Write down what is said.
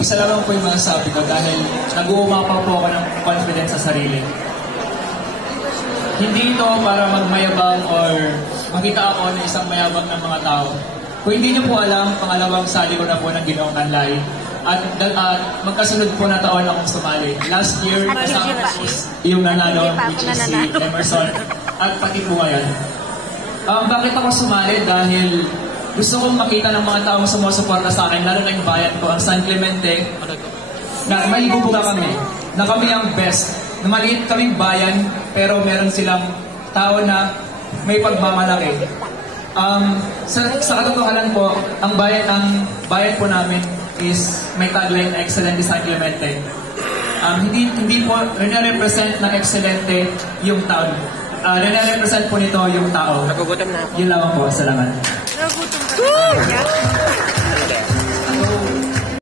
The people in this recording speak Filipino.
Isa lamang po yung masasabi ko dahil nag-uumapaw po ako ng confidence sa sarili. Hindi ito para magmayabang or makita ako ng isang mayabang ng mga tao. Kung hindi niyo po alam, pangalawang sali ko na po ng Ginoong Kanlay. At magkasunod po na taon akong sumali. Last year, kasama ko yung nanalo, which is si Emerson. At pati po ngayon. Bakit ako sumali? Dahil gusto kong makita ng mga taong sumusuporta sa akin, lalo na yung bayan ko, ang San Clemente, na may ibubuga kami, na kami ang best. Na maliit kaming bayan, pero meron silang tao na may pagmamalaki. Sa katotohanan po, ang bayan po namin is may tagline Excellent San Clemente. Hindi po represent na Excelente yung town. Represent po nito yung tao. Nagugutom na ako. Yun lang po. Salamat. Nagugutom ka na.